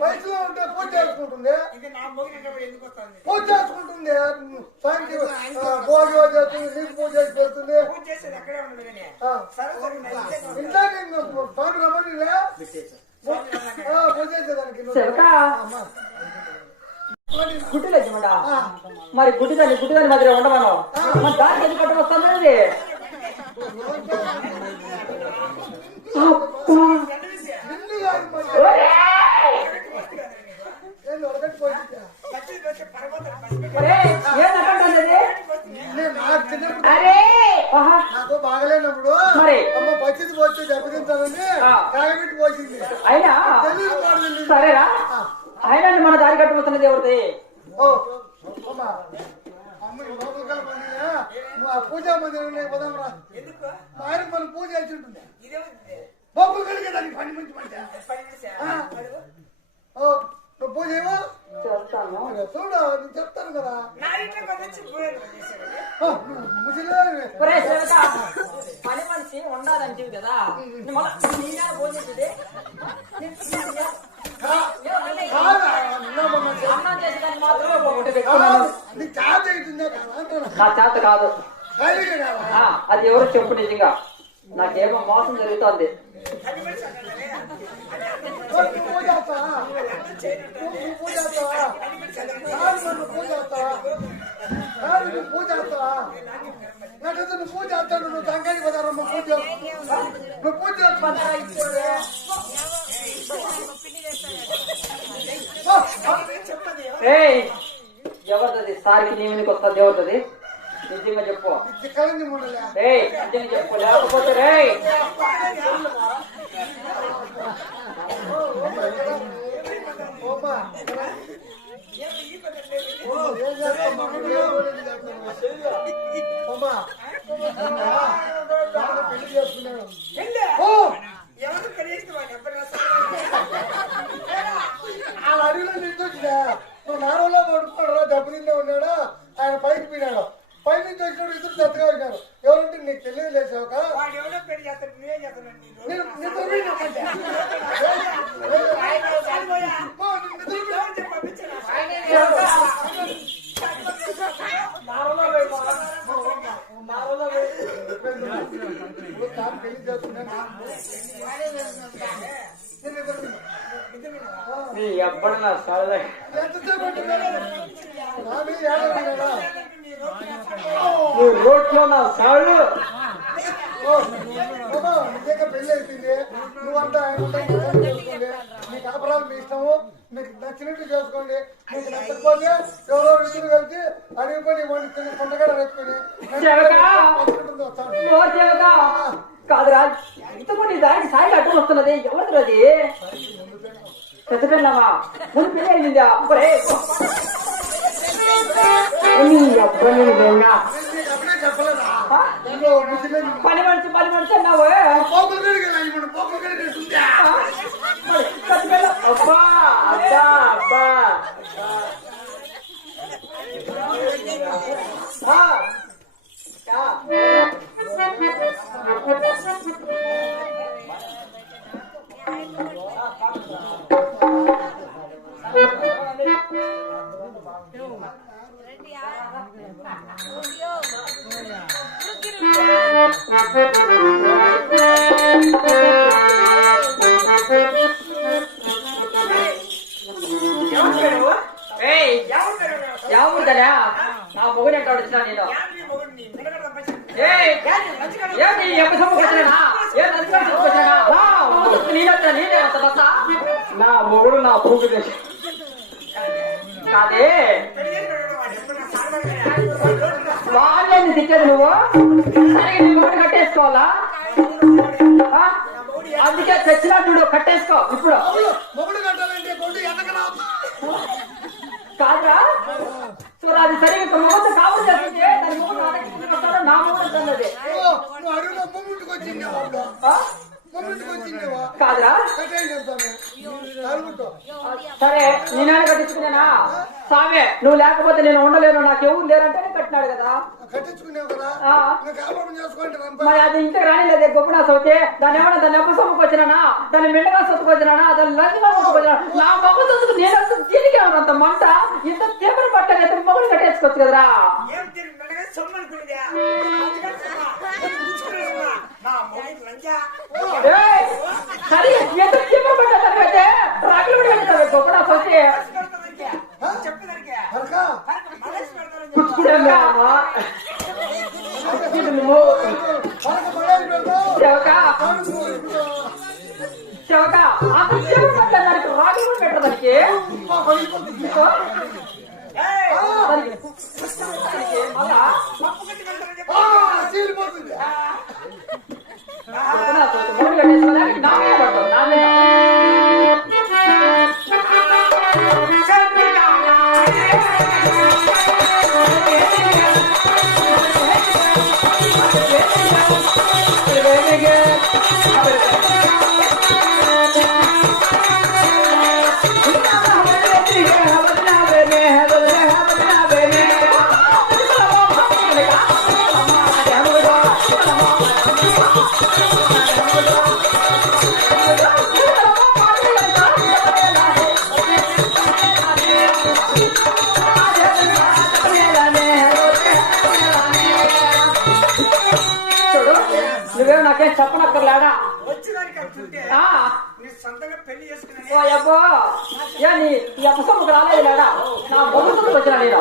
వయసులో ఉంటే పూజ చేసుకుంటుంది ఇది నా మొగినప్పుడు ఎందుకు వస్తుంది? పూజ చేసుకుంటుంది సాయంత్రం రోజు చేస్తుంది నీకు పూజ చేసి పెడుతుంది. ఇంట్లో స్వామి రమ్మని పూజ చేసేదానికి నువ్వు- శివకా అమ్మా. గుడ్డిలో ఇవ్వడా మరి గుడ్డిదాన్ని గుడ్డిదాన్ని మధ్యలో ఉండమను. మరి దానికి ఎందుకు కట్ట వస్తానది నిన్ను కాదు మరి. ఏంది ఒకటి పోయింది పచ్చి దోశ పర్వతం పసిపెట్టి ఏంటంటే నేను నాకు చిన్నప్పుడు అరే ఆహా, నాకు బాగలేనప్పుడు మరి? అమ్మ పచ్చిది పోసి దెబ్బతింటానని పోసింది. అయినా? సరేరా? అయినా మన దారి కట్ట వస్తున్నది ఎవరిది పూజా మందిరం పోదాం రా. ఎందుకు? మా ఆయన మనం పూజ చేసి ఉంటుంది. కలిగేదానికి పని మంచి మంచి. ఓ. పూజ ఏమో చేస్తాను చూడు నేను చెప్తాను కదా. నా ఇంట్లోకి వచ్చి పని మనిషి ఉండాలంటివి కదా. నీగా చేసేది? అన్నం చేసేదాన్ని మాత్రమే నా చేత కాదు ఖాళీగా కాదా. ఆ, అది ఎవరు చెప్పు నిజంగా. నాకేమో మోసం జరుగుతోంది. నువ్వు పూజ అవుతావా నువ్వు పూజ చేస్తావా నువ్వు పూజ చేస్తావా నువ్వు పూజ నాకైతే నువ్వు పూజ నువ్వు పోతారమ్మ పూజ నువ్వు పూజ ఎవరిది సారికి నీ మీదకి వస్తుంది ఎవరిది నిజంగా చెప్పు. ఇది నిజంగా చెప్పు. లేకపోతే ఓమా ఏం చేస్తావు అమ్మా పెళ్ళి చేసుకున్నాను ఎవరు కనీసం ఆ అడవిలో నుంచి నువ్వు నారోలో పడుకున్నాడు దెబ్బతింటే ఉన్నాడు ఆయన పైకి పోయినాడు పై నుంచి వచ్చినప్పుడు ఇద్దరు చెత్తగా ఉన్నారు ఎవరంటే నీకు తెలియదు లేచాక వాడు నేను నిద్ర పోయినామంటే ఆయన చనిపోయా? ఓ, నేను నిద్ర పోయినా. ఎవరు చెప్పి పంపించారు? నారవలో పోయి నారవలో పోయి నువ్వు తాను పెళ్ళి చేసుకున్నాను నేను నిద్ర పోయినా. ఆ. నీ ఎప్పుడు నా సరదా రోడ్లో నా సాళ్ళు నిజంగా పెళ్ళి అయిపోయింది నువ్వంతా ఆయన చేసుకోండి. మీ కాపురాలు మీ ఇష్టము మీకు నచ్చినట్టు చేసుకోండి మీకు నచ్చకపోతే ఎవరో ఇద్దరు కలిసి అడిగిపోయి కొండగడ చెవక కాదురా ఇంతకుముందు దానికి సాయి అడ్డు వస్తున్నది. ఎవరిది అది పెద్ద పిల్లవా ముందు పెళ్లి అయిందా ఒరే, నీ అబ్బాయి విన్నా నీకు అప్పుడే చెప్పలేదా ఆ? ఇంకో ముసలి పని మనిషి పని మనిషి అన్నావు పోకులు కడిగి ఇప్పుడు పోకులు కడిగి ఉందా మరి పెద్ద పిల్ల అబ్బా అబ్బా అబ్బా ఆ. ఆ. ఎవరు పేరు? ఏయ్ ఎవరు పేరు? ఎవరిదనా నా మొగుడు ఎంత వచ్చినా నేను యాండ్రీ మొగుడు నీ మెడగడ పంపించాడు. ఏయ్ యాండ్రీ మంచిగాడు. ఏంటి ఎప్పుడు సొమ్ము కొట్టినా ఏ సరే నేనే కట్టించుకునేనా సామే నువ్వు లేకపోతే నేను ఉండలేను నాకు ఎవరు లేరంటే కట్టినాడు కదా. కట్టించుకునేవు కదా. మరి అది ఇంటికి రానిలేదే గొప్పనా సౌతే దాన్ని ఏమన్నా దాన్ని ఎప్పుడు సొమ్ముకొచ్చినానా దాన్ని మెండగా సొత్తుకొచ్చినానా దాన్ని లంచగా సొత్తుకొచ్చినా నా మొగ సొత్తుకు నేను అసలు దీనికి ఏమన్నంత మంట? ఇంత తీవ్ర పట్టని ఎత్తు మొగలు కట్టేసుకోవచ్చు కదరా? మొగుడు సరే ఎంత తీవ్ర పట్టదంటే రాకులు కూడా వెళ్తావు గొప్పనా సౌతే మనసు పెడతానంటే. చెప్పు దానికి. చీలిపోతుంది చెప్పనక్కర్లేడా ఓ అబ్బో. ఏ నీ ఈ అప్పసమ్మకు రాలేదు లేడా నా మొగ్గుతో వచ్చిన నేను.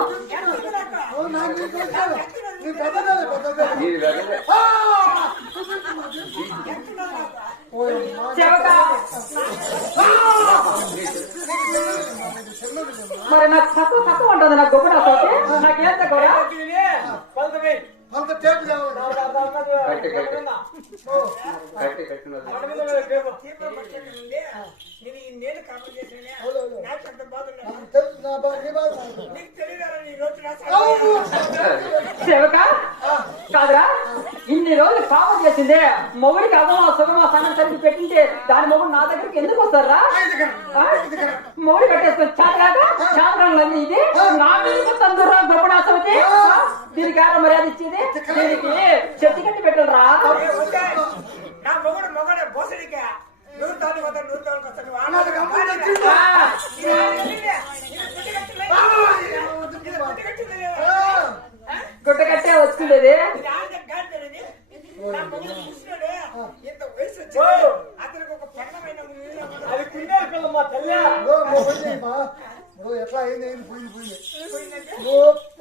మరి నాకు తక్కువ తక్కువ ఉంటుంది నాకు గొప్ప నాకేం తక్కువ? టేపు కాదురా? ఇన్ని రోజులు పాపం చేసిందే. మొగుడికి అదమా సుగమా సన్నం సరికి పెట్టింటే దాని మొగుడు నా దగ్గరికి ఎందుకు వస్తారా? కదా. మొగుడు కట్టేసుకొని చాతరాక చాతరాలు ఇది. నా మీద తందురా గొప్ప నాశమతి దీనికి ఆడ మర్యాద ఇచ్చేది దీనికి చెట్టు కట్టి పెట్టరా. నా మొగుడు మొగడే బోసడికే నూరు తాళ్ళు వద్ద నూరు తాళ్ళు వస్తా నువ్వు ఆడ నాకు అమ్మ నచ్చింది. ఆ, ఇది ఆడ కట్టిందే. ఇది గుడ్డి కట్టే వచ్చింది. అతనికి ఒక పెన్నమైన ఉన్నది. ఓ, ఓ, ఓ, ఎట్లా అయింది? అయింది పోయింది పోయింది. ఓ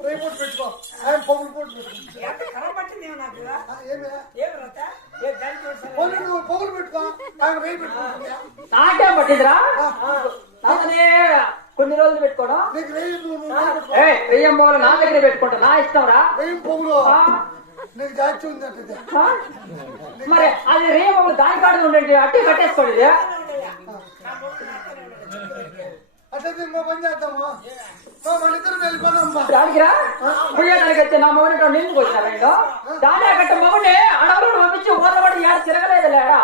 రేపోర్ట్ పెట్టుకో. ఆయన పగులు పోటు పెట్టుకో. నువ్వు పగులు పెట్టుకో. ఆయన రేపు నాకేం పట్టిందిరా? కొన్ని రోజులు పెట్టుకోవడం నువ్వు నువ్వు వెయ్యం పోవాలి నా దగ్గర పెట్టుకుంటా. నా ఇష్టం రా రేయి పగులు. ఆ, నీకు జాతి ఉంది అంటే ఆ? మరి అది రేయం పోవాలి దాని కాడ ఉండండి అట్టే కట్టేసుకోండి ఇది. నా మొగుడు నాతోనే ఉన్నాడు. అట్లయితే ఇంకో పని చేద్దాము మా మన ఇద్దరు వెళ్ళిపోదామ్మా దానికి రా పోయేదానికి అయితే నా మొగుడు నిందుకు వచ్చిన రెండు దాని కట్ట మొగుడిని అడవులు పంపించి ఊర్లబడి ఏడ తిరగలేదు లేడా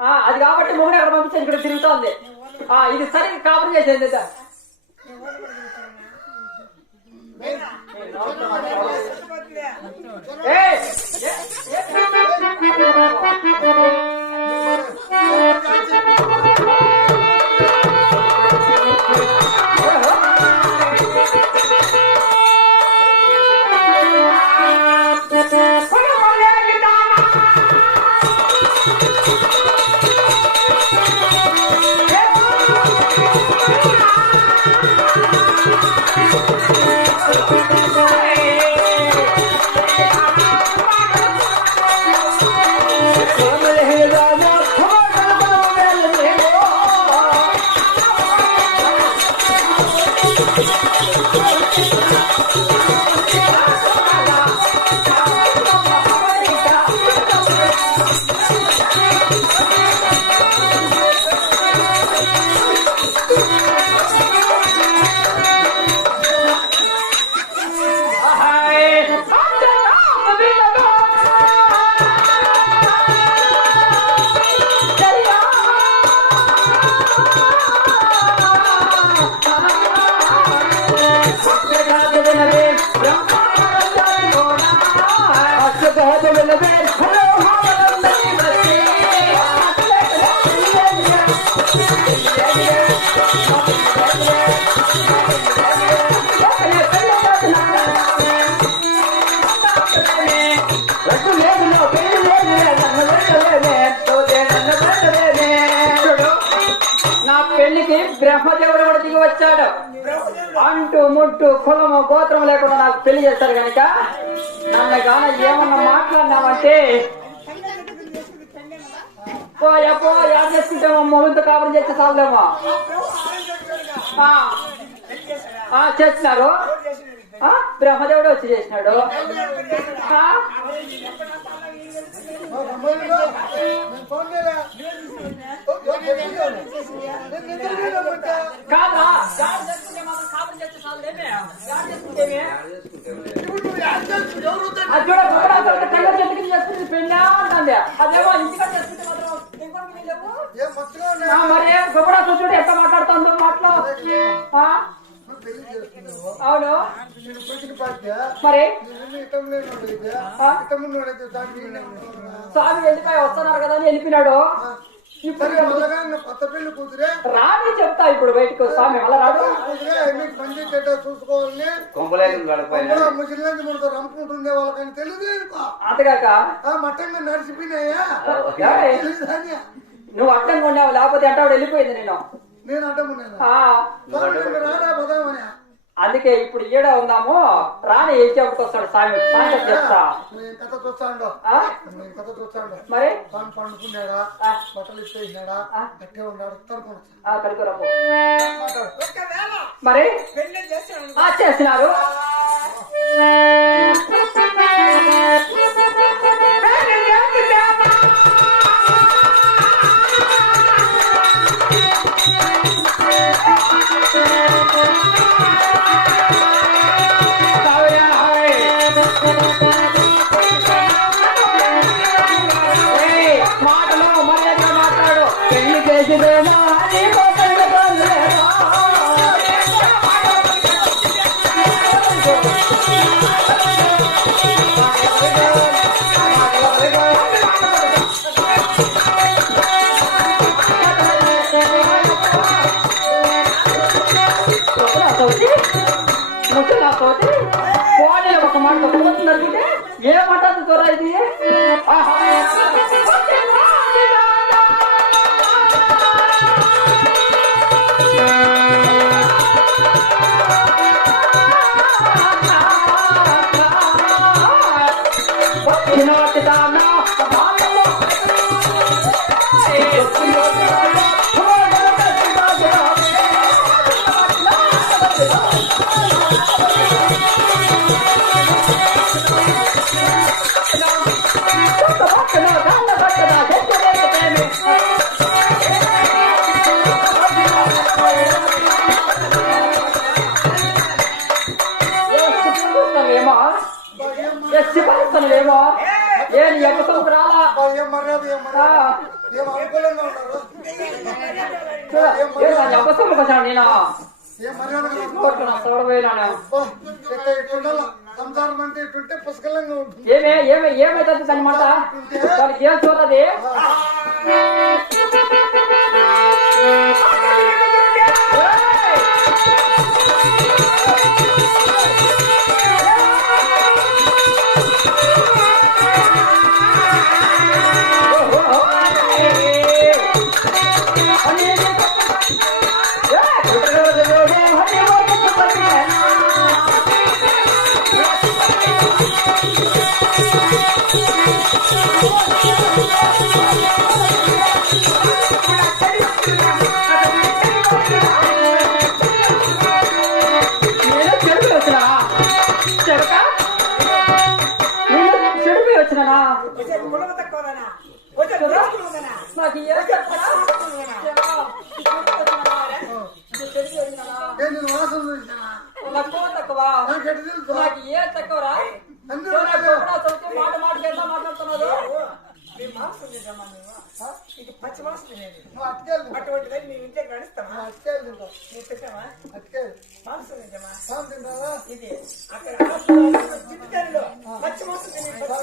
ఆ, అది కాబట్టి మొగుడు అక్కడ పంపించి ఇక్కడ తిరుగుతోంది ఆ ఇది సరిగ్గా కాపురం చేసేది ఇది. చచ్చిపోతుందే. ఏయ్, ఏ అంటూ ముట్టు కులము గోత్రం లేకుండా నాకు పెళ్ళి చేస్తారు కనుక నన్ను గాన ఏమన్నా మాట్లాడినామంటే పోయా పో యాడ్ చేసుకుంటామో మొగుంత కాపురం చేస్తే చాలేమో ఆ, చేస్తున్నారు? బ్రహ్మదేవుడు వచ్చి చేసినాడు ఆ, మా అమ్మాయిలుగా నేను ఫోన్ చేయలే. ఓ, ఓ, చెప్పినాను. నేను నిద్రపోయినా బిడ్డ. కాదా యాడ్ చేసుకుంటే మాత్రం కాపురం చేస్తే చాలేమే యాడ్ చేసుకుంటేనే ఇప్పుడు నువ్వు యాడ్ చేస్తు ఎవరు వద్దంటే అది చూడ కూడా అసలు తెల్ల చెట్టుకి చేసుకుంటే పెళ్ళా ఉంటుంది అదేమో ఇంటిగా చేసుకుంటే మాత్రం ఇంకొకటి లేవు ఏం మస్తుగా ఆ, ఉన్నావు? మరి గొప్పడా చూడు ఎట్లా మాట్లాడుతుందో మాటలు అవును. మరి? స్వామి వెళ్ళిపోయి వస్తున్నారు కదా అని వెళ్ళిపోయినాడు. రాని చెప్తా ఇప్పుడు బయటకు స్వామి మళ్ళా రాడు. చూసుకోవాలని. రంపుకుంటుండే వాళ్ళకని తెలియదు ఆ మట్టంగా నడిచిపోయినాయా? నువ్వు అడ్డంగా ఉన్నావు. లేకపోతే అంటావు వెళ్ళిపోయింది నేను. నేను అడ్డమున్నాను పోదామని అందుకే ఇప్పుడు ఈడ ఉందాము రాని ఏం చెబుతూ వస్తాడు స్వామి? చెప్తా. నేను కథ చూస్తాండో. ఆ? నేను కథ చూస్తాండో. మరి? పండుకున్నాడా. బట్టలు. గట్టిగా ఉన్నాడు కలుకురమ్ము మరి? చేసినారు. ఏమంటుంది దొర కదా నేను సంసారం అంటే ఇటుంటే పుష్కలంగా ఉంటుంది ఏమే ఏమే ఏమైతుంది దాని మాట? దానికి ఏం చూడది నాకు ఏం తక్కువరా అందరూ నాకు ఎప్పుడో చదివితే మాట మాట ఎంత మాట్లాడుతున్నారు మీ మాంసం ఇది నువ్వు అటుకెళ్ళి తింటావు. అటువంటిదని నీ ఇంట్లో గడుస్తామా నువ్వు అటుకెళ్ళి తింటావు నీ తింటామా అటుకెళ్ళి మాంసం తింటావా ఇది అక్కడ పచ్చి మాంసం తింటావా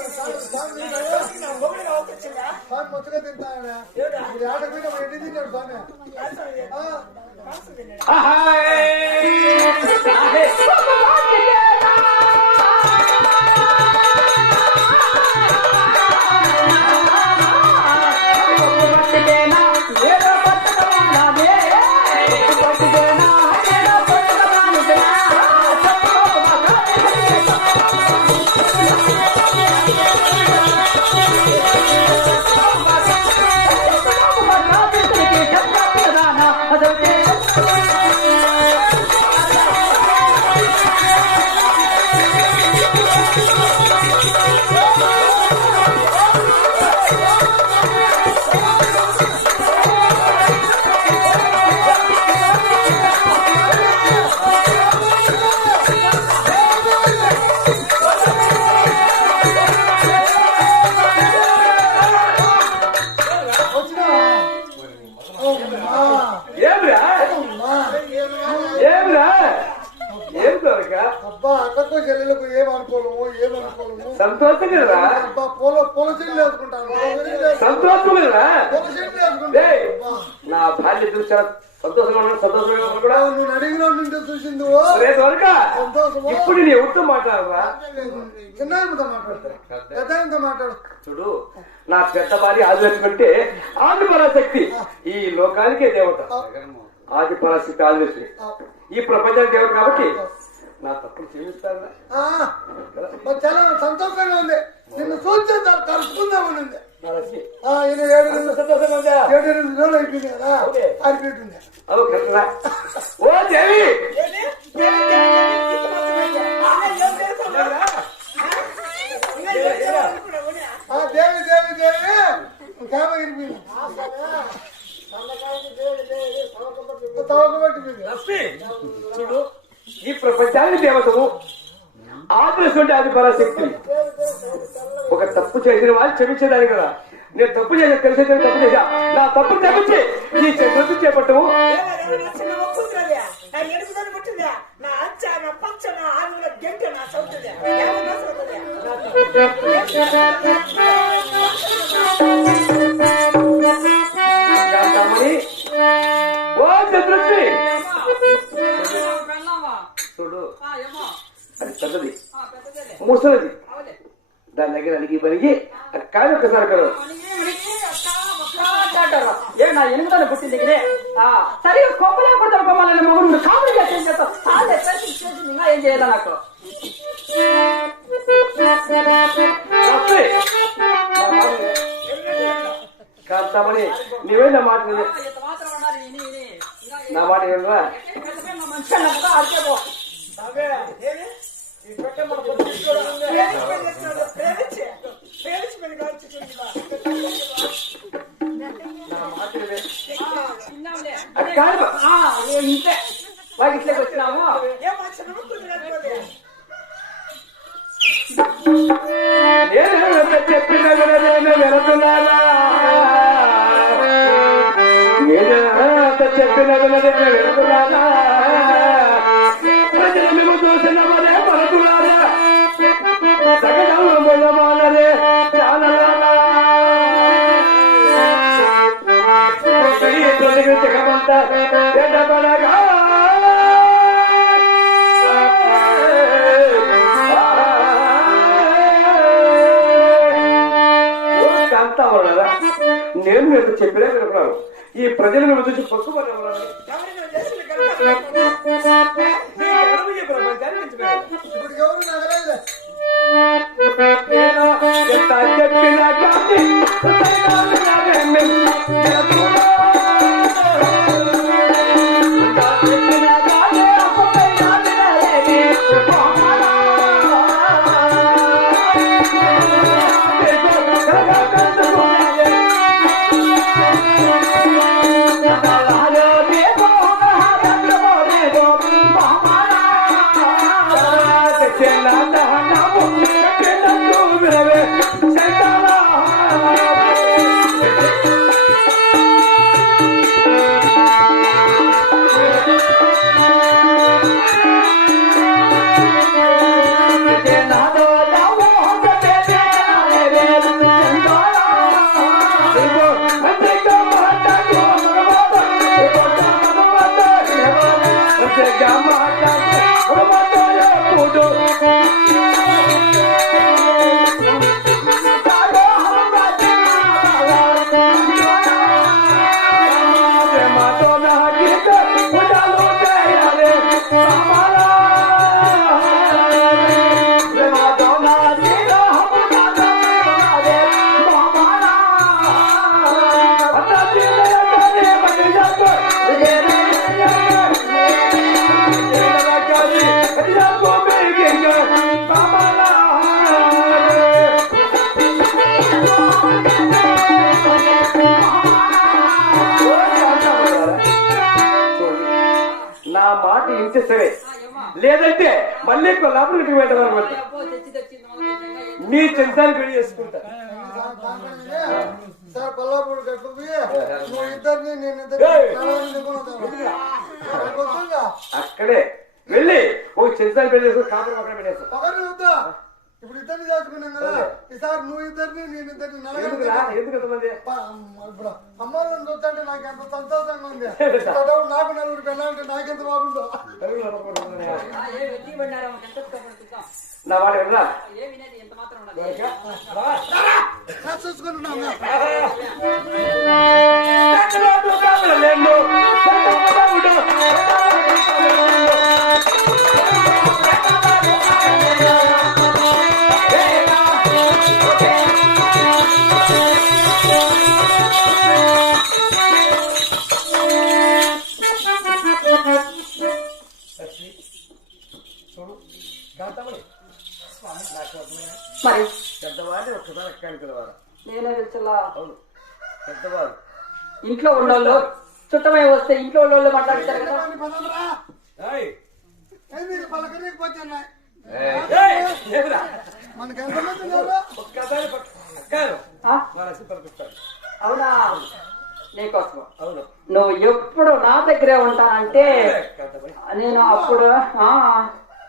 మొగుడు వచ్చిందా? సాయం ముచ్చగా తింటాడా ఎన్ని తిన్నాడు స్వామి మాంసం మాంసం తిన్నాడా నా భార్య చూసి చాలా సంతోషంగా సంతోషంగా కూడా. నువ్వు అడిగిన నుండి చూసింది ఇప్పుడు నేను ఎవరితో మాట్లాడరా? చిన్నాయనతో మాట్లాడతారు పెద్దాయనతో మాట్లాడు. చూడు నా పెద్ద భార్య ఆదివాసి కంటే ఆది పరాశక్తి ఈ లోకానికే దేవత. ఆది పరాశక్తి ఆదివాసి ఈ ప్రపంచానికి దేవత కాబట్టి నా తప్పులు క్షమిస్తారా చాలా సంతోషంగా ఉంది. నిన్ను చూస్తే చాలా అయిపోయింది కదా ఓ దేవి దేవి దేవి దేవి కేమ ఇరిపోయింది చూడు ఈ ప్రపంచానికి దేవతము ఆదర్శం అది పరాశక్తి. ఒక తప్పు చేసిన వాళ్ళు క్షమించేదాన్ని కదా. నేను తప్పు చేసా తెలిసే తప్పు చేశా. నా తప్పు తప్పించి ఈ చతుర్థి చేపట్టము ఏమన్నా చిన్న నా ముసలిది దాని దగ్గర అడిగి పనికి కానీ ఒకసారి కదా ఏ నా ఎనిమిదని పుట్టింది దగ్గరే సరిగా కొప్పలే కొడతారు కొమ్మాలని మొగుడు కామెడీ చేసి ఏం చేయాలి నాకు. లక్ష్మి నా మాట అది కాదు ఇంతే వాడి ఇట్లకి వచ్చినాము చెప్పిన వెళుతున్నానా చెప్పిన వెళుతున్నానా ఈ ప్రజలు మేము చూసి సరే. లేదంటే మళ్ళీ లోపల ఇంటికి వెళ్ళాలన్నమాట నీ చెంతాన్ని పెళ్ళి చేసుకుంటా. సార్ నువ్వు ఇద్దరిని నేను. అక్కడే. వెళ్ళి ఓ చెంతాన్ని పెళ్ళి చేసుకుని కాపురం అక్కడ పెట్టేస్తాం. పక్కన వద్దా ఇప్పుడు ఇద్దరిని చేసుకున్నాం కదా. ఈసారి నువ్వు ఇద్దరిని నేను ఇద్దరిని ఇప్పుడు అమ్మాయిలను చూస్తుంటే నాకు ఎంత సంతోషంగా ఉంది. నాకు నలుగురు పెళ్ళాలంటే నాకెంత బాగుందో నా చూసుకుంటున్నాను మరి? పెద్దవాడిని ఒక్కసారి ఎక్కాను పిలవాలి నేనే తెలుసులా అవును. పెద్దవాడు. ఇంట్లో ఉన్నోళ్ళు చుట్టమై వస్తే ఇంట్లో ఉన్నోళ్ళు మాట్లాడతారు కదా. మనకి ఎంతమంది ఒక్కసారి అవునా? నీకోసం అవును. నువ్వు ఎప్పుడు నా దగ్గరే ఉంటానంటే. నేను అప్పుడు ఆ.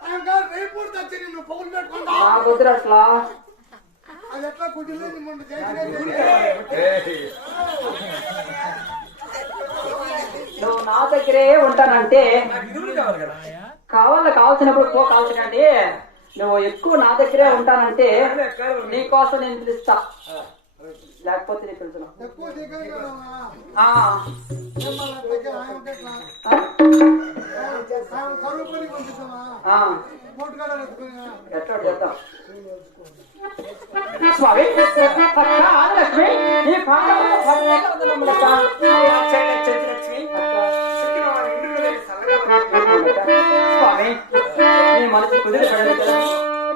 ఆయన కాదు రేపు తెచ్చి నిన్ను పౌలు పెట్టుకుంటా. నా కుదిర అట్లా నువ్వు నా దగ్గరే ఉంటానంటే నాకు కావాల కావాల్సినప్పుడు పో కావాల్సినండి నువ్వు ఎక్కువ నా దగ్గరే ఉంటానంటే నీకోసం నేను పిలుస్తా. లేకపోతే నీకు పిలుచును ఎక్కువ దిగగా ఆ, ఆయన ఉంటే ఎట్లా? ఆ, ఆయన కరువు పని పంపిస్తామా ఆ, మూడు కాడ ఎత్తుకుని ఎట్లా చేద్దాం స్వామి అక్క ఆదిలక్ష్మి నీ పాదములకు పదివేల వందనములక్క. స్వామి నీ మనసు కుదిరిపడదు కదా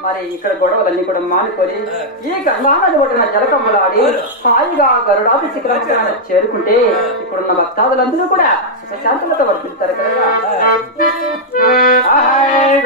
మరి ఇక్కడ గొడవలన్నీ కూడా మానుకొని ఈ గంగానది ఒడ్డున జలకమ్మలాడి హాయిగా గరుడాది శిఖరాన్ని చేరుకుంటే ఇక్కడున్న భక్తాదులందరూ కూడా సుఖశాంతులతో వర్తిస్తారు కదా ఆహాయ్.